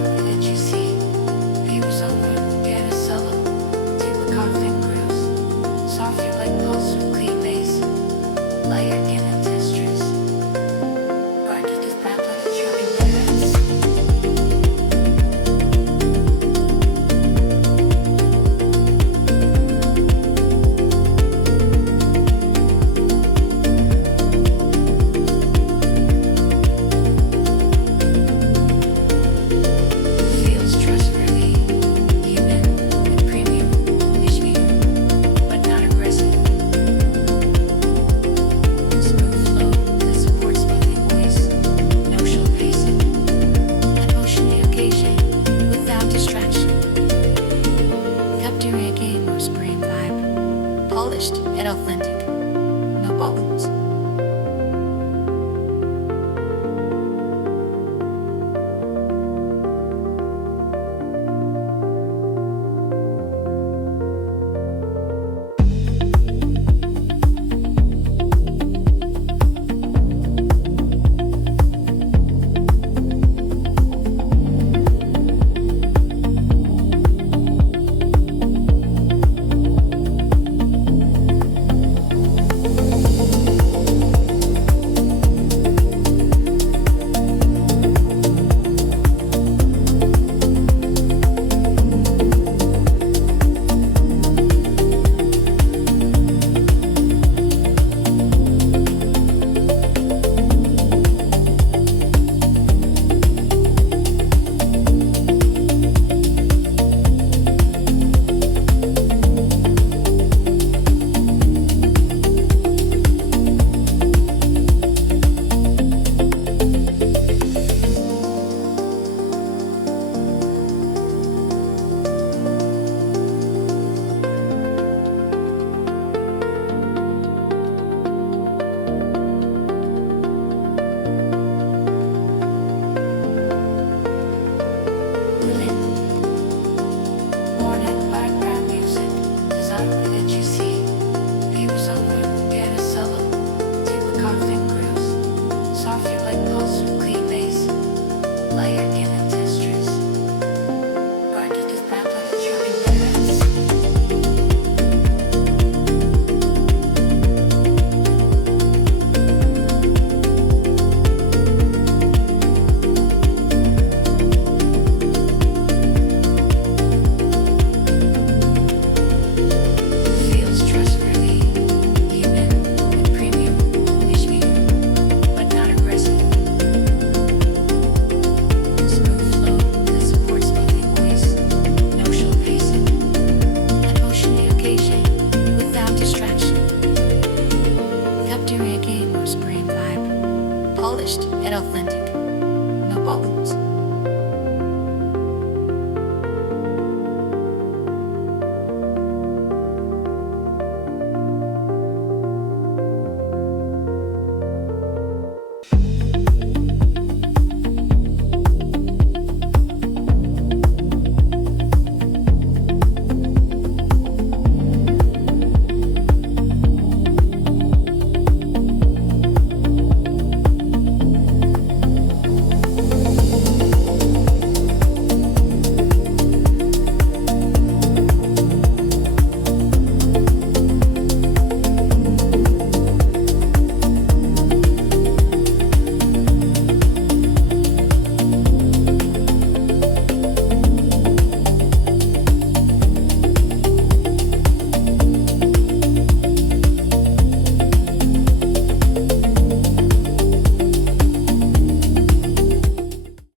that you see. Views over, get a solo. Take a coffin cruise. Soft you like pulse with clean bass. Light your skin and textures. Hard to describe like a trucking paradise. Feels trustworthy, human, and premium. Ishmi, but not aggressive. Smooth flow that supports smoothing voice. No show pacing. Emotion the occasion without distraction. Kept your A game or spring vibe. Polished and authentic.